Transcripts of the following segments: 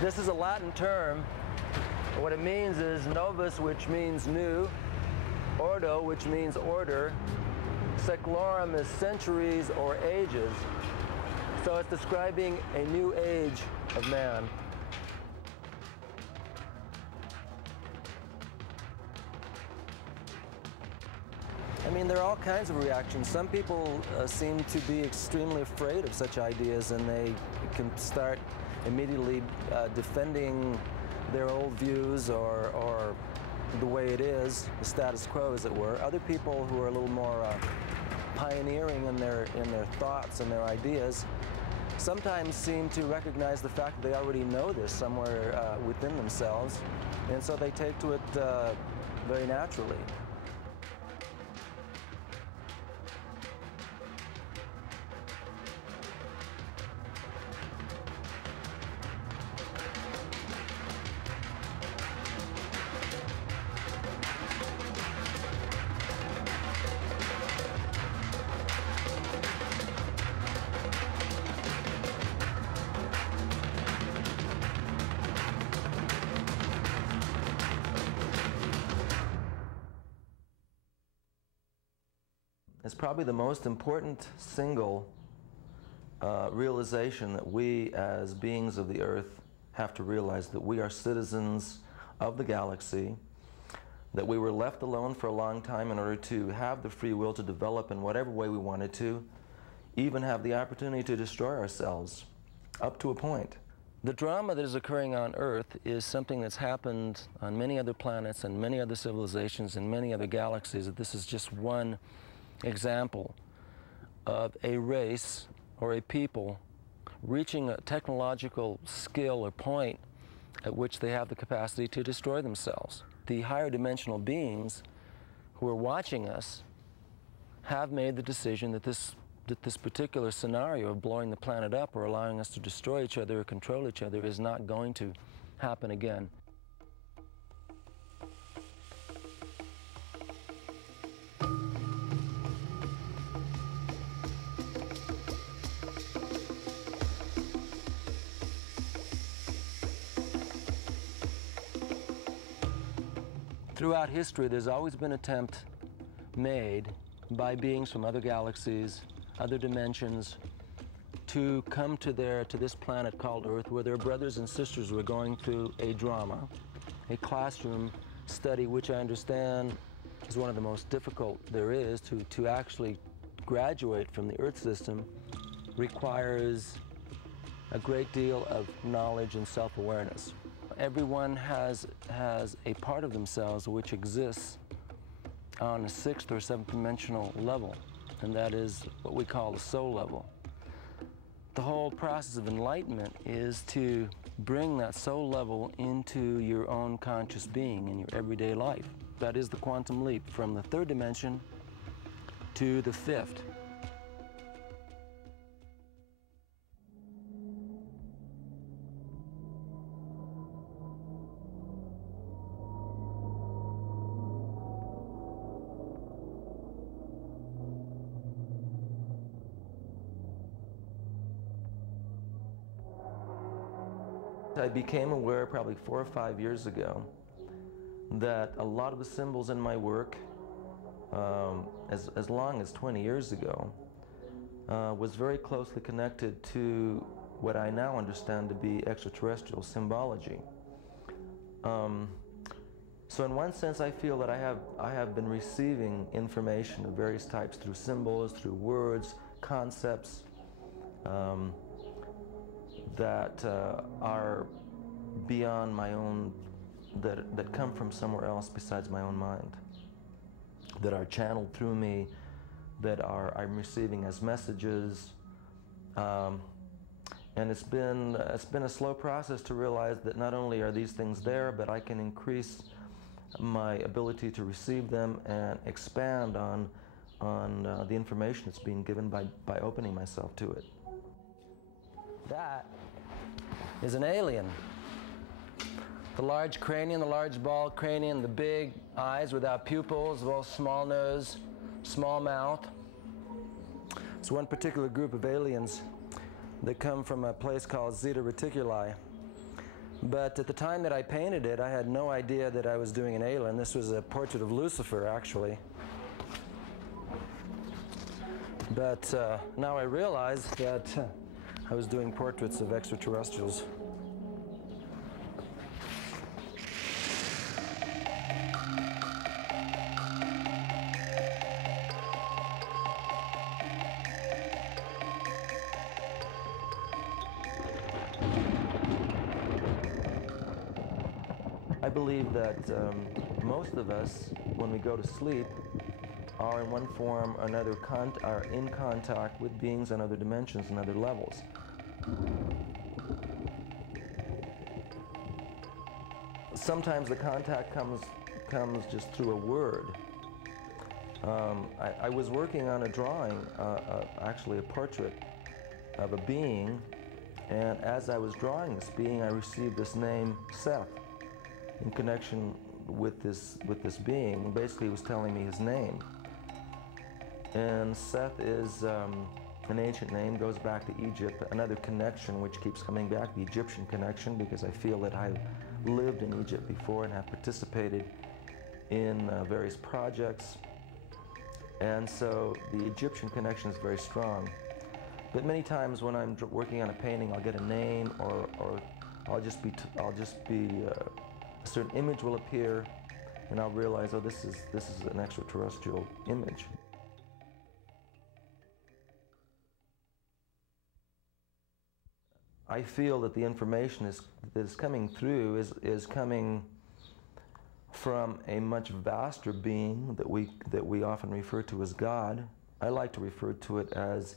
This is a Latin term. What it means is novus, which means new, ordo, which means order, seclorum is centuries or ages. So it's describing a new age of man. I mean, there are all kinds of reactions. Some people seem to be extremely afraid of such ideas, and they can start immediately defending their old views or the way it is, the status quo, as it were. Other people who are a little more pioneering in their thoughts and their ideas sometimes seem to recognize the fact that they already know this somewhere within themselves, and so they take to it very naturally. It's probably the most important single realization that we as beings of the earth have to realize, that we are citizens of the galaxy, that we were left alone for a long time in order to have the free will to develop in whatever way we wanted to, even have the opportunity to destroy ourselves up to a point. The drama that is occurring on Earth is something that's happened on many other planets and many other civilizations and many other galaxies. This is just one example of a race or a people reaching a technological skill or point at which they have the capacity to destroy themselves. The higher dimensional beings who are watching us have made the decision that this particular scenario of blowing the planet up or allowing us to destroy each other or control each other is not going to happen again. Throughout history, there's always been an attempt made by beings from other galaxies, other dimensions, to come to this planet called Earth, where their brothers and sisters were going through a drama, a classroom study, which I understand is one of the most difficult there is. To actually graduate from the Earth system requires a great deal of knowledge and self-awareness. Everyone has a part of themselves which exists on a 6th or 7th dimensional level, and that is what we call the soul level. The whole process of enlightenment is to bring that soul level into your own conscious being in your everyday life. That is the quantum leap from the 3rd dimension to the 5th. I became aware probably 4 or 5 years ago that a lot of the symbols in my work, as long as 20 years ago, was very closely connected to what I now understand to be extraterrestrial symbology. So in one sense, I feel that I have been receiving information of various types through symbols, through words, concepts, that are beyond my own, that come from somewhere else besides my own mind, that are channeled through me, that I'm receiving as messages, and it's been a slow process to realize that not only are these things there, but I can increase my ability to receive them and expand on the information that's being given by opening myself to it. That is an alien. The large cranium, the large bald cranium, the big eyes without pupils, well, small nose, small mouth. It's one particular group of aliens that come from a place called Zeta Reticuli. But at the time that I painted it, I had no idea that I was doing an alien. This was a portrait of Lucifer, actually. But now I realize that I was doing portraits of extraterrestrials. I believe that most of us, when we go to sleep, are in one form or another are in contact with beings on other dimensions and other levels. Sometimes the contact comes just through a word. I was working on a drawing, actually a portrait of a being, and as I was drawing this being, I received this name Seth in connection with this being. Basically, he was telling me his name. And Seth is an ancient name, goes back to Egypt, another connection which keeps coming back, the Egyptian connection, because I feel that I lived in Egypt before and have participated in various projects. And so the Egyptian connection is very strong. But many times when I'm working on a painting, I'll get a name, or I'll just be a certain image will appear, and I'll realize, oh, this is an extraterrestrial image. I feel that the information that is coming through is coming from a much vaster being that we often refer to as God. I like to refer to it as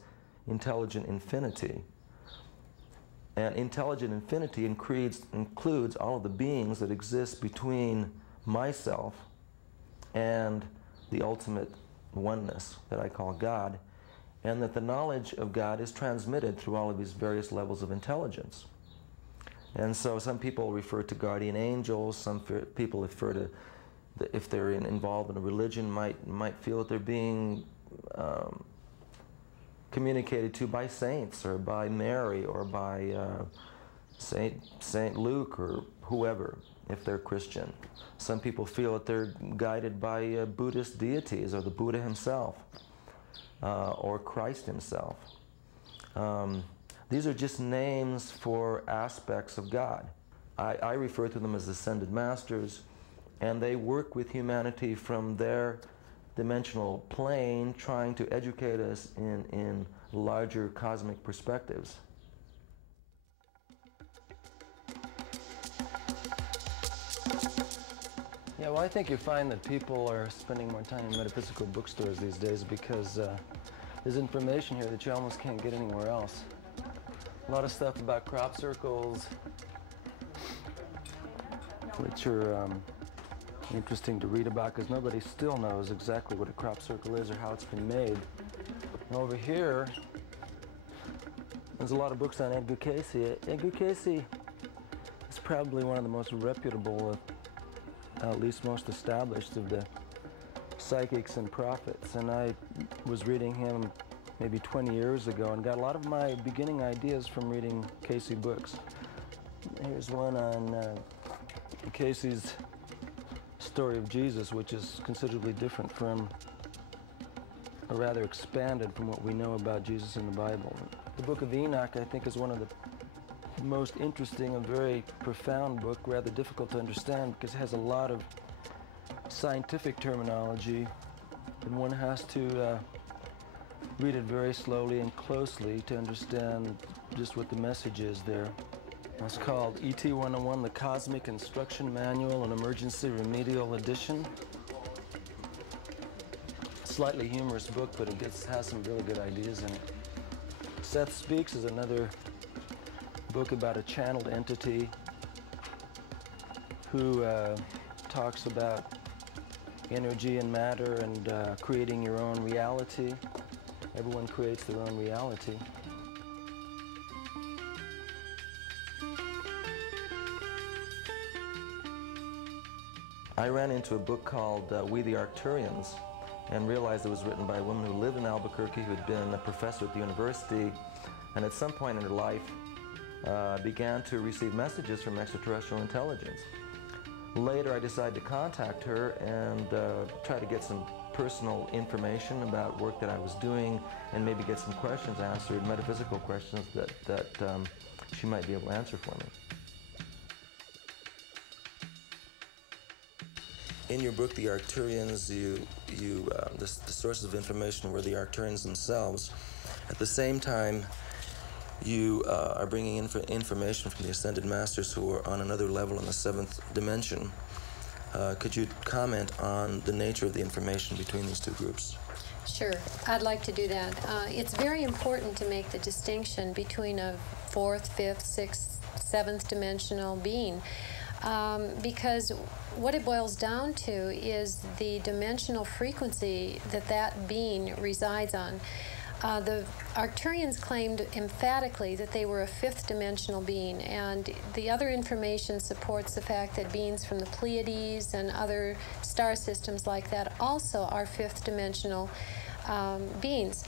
intelligent infinity. And intelligent infinity includes all of the beings that exist between myself and the ultimate oneness that I call God, and that the knowledge of God is transmitted through all of these various levels of intelligence. And so some people refer to guardian angels, some people refer to, if they're involved in a religion, might feel that they're being communicated to by saints, or by Mary, or by Saint Luke, or whoever, if they're Christian. Some people feel that they're guided by Buddhist deities, or the Buddha himself, or Christ himself. These are just names for aspects of God. I refer to them as ascended masters, and they work with humanity from their dimensional plane, trying to educate us in larger cosmic perspectives. Yeah, well, I think you find that people are spending more time in metaphysical bookstores these days because there's information here that you almost can't get anywhere else. A lot of stuff about crop circles, which are interesting to read about because nobody still knows exactly what a crop circle is or how it's been made. And over here, there's a lot of books on Edgar Cayce. Edgar Cayce is probably one of the most reputable, at least most established, of the psychics and prophets. And I was reading him maybe 20 years ago and got a lot of my beginning ideas from reading Cayce books. Here's one on Cayce's story of Jesus, which is considerably different from, or rather expanded from, what we know about Jesus in the Bible. The Book of Enoch, I think, is one of the most interesting and very profound book, rather difficult to understand because it has a lot of scientific terminology, and one has to read it very slowly and closely to understand just what the message is there. It's called ET 101, The Cosmic Instruction Manual, an Emergency Remedial Edition. Slightly humorous book, but it has some really good ideas in it. Seth Speaks is another book about a channeled entity who talks about energy and matter and creating your own reality. Everyone creates their own reality. I ran into a book called We the Arcturians and realized it was written by a woman who lived in Albuquerque, who had been a professor at the university, and at some point in her life began to receive messages from extraterrestrial intelligence. Later, I decided to contact her and try to get some personal information about work that I was doing and maybe get some questions answered, metaphysical questions that she might be able to answer for me. In your book, The Arcturians, the sources of information were the Arcturians themselves. At the same time, you are bringing in information from the Ascended Masters who are on another level in the 7th dimension. Could you comment on the nature of the information between these two groups? Sure, I'd like to do that. It's very important to make the distinction between a 4th, 5th, 6th, 7th dimensional being, because what it boils down to is the dimensional frequency that that being resides on. The Arcturians claimed emphatically that they were a 5th dimensional being, and the other information supports the fact that beings from the Pleiades and other star systems like that also are 5th dimensional beings.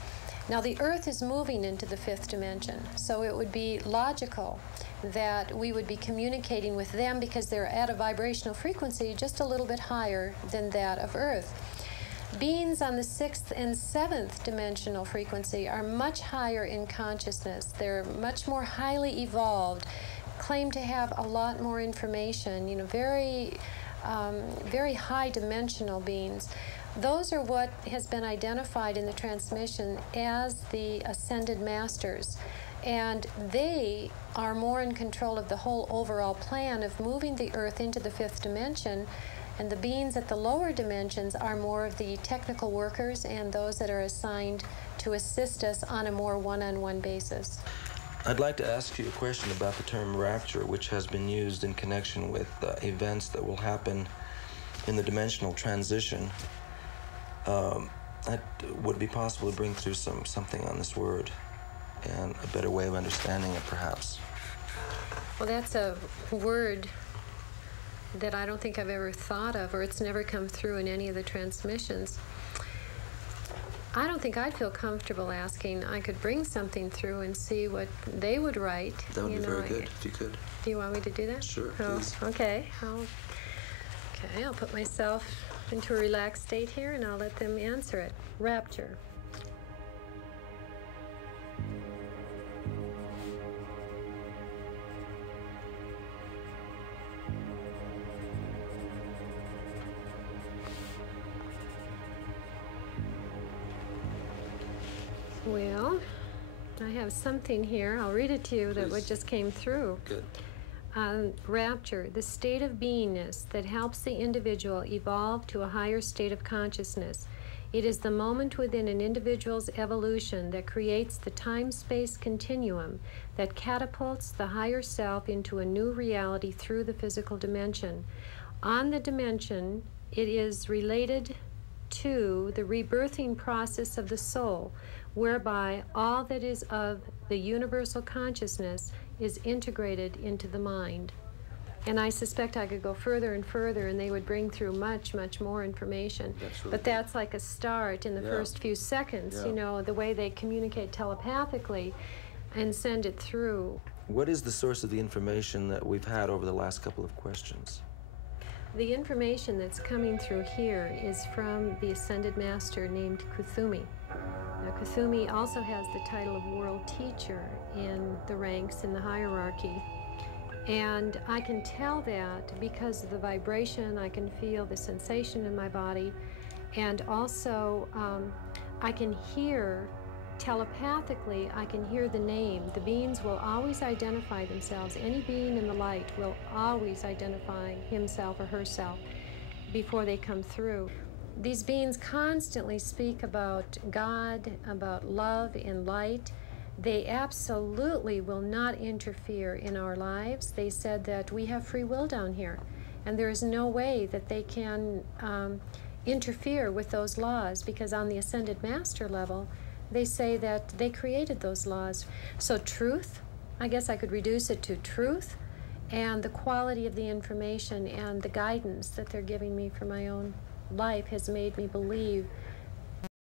Now, the Earth is moving into the 5th dimension, so it would be logical that we would be communicating with them because they're at a vibrational frequency just a little bit higher than that of Earth. Beings on the 6th and 7th dimensional frequency are much higher in consciousness. They're much more highly evolved, claim to have a lot more information, very high dimensional beings. Those are what has been identified in the transmission as the Ascended Masters. And they are more in control of the whole overall plan of moving the Earth into the 5th dimension. And the beings at the lower dimensions are more of the technical workers and those that are assigned to assist us on a more one-on-one basis. I'd like to ask you a question about the term rapture, which has been used in connection with events that will happen in the dimensional transition. Would it be possible to bring through something on this word and a better way of understanding it, perhaps? Well, that's a word that I don't think I've ever thought of, or it's never come through in any of the transmissions. I don't think I'd feel comfortable asking. I could bring something through and see what they would write. That would be very good, if you could. Do you want me to do that? Sure, please. Okay. I'll put myself into a relaxed state here, and I'll let them answer it. Rapture. Well, I have something here. I'll read it to you. That what just came through. Good. Rapture, the state of beingness that helps the individual evolve to a higher state of consciousness. It is the moment within an individual's evolution that creates the time-space continuum that catapults the higher self into a new reality through the physical dimension. On the dimension, it is related to the rebirthing process of the soul, whereby all that is of the universal consciousness is integrated into the mind. And I suspect I could go further and further, and they would bring through much, much more information. But that's like a start in the first few seconds, the way they communicate telepathically and send it through. What is the source of the information that we've had over the last couple of questions? The information that's coming through here is from the Ascended Master named Kuthumi. Now, Kuthumi also has the title of World Teacher in the ranks in the hierarchy. And I can tell that because of the vibration, I can feel the sensation in my body, and also I can hear telepathically, I can hear the name. The beings will always identify themselves. Any being in the light will always identify himself or herself before they come through. These beings constantly speak about God, about love and light. They absolutely will not interfere in our lives. They said that we have free will down here, and there is no way that they can interfere with those laws, because on the Ascended Master level, they say that they created those laws. So truth, I guess I could reduce it to truth, and the quality of the information and the guidance that they're giving me for my own life has made me believe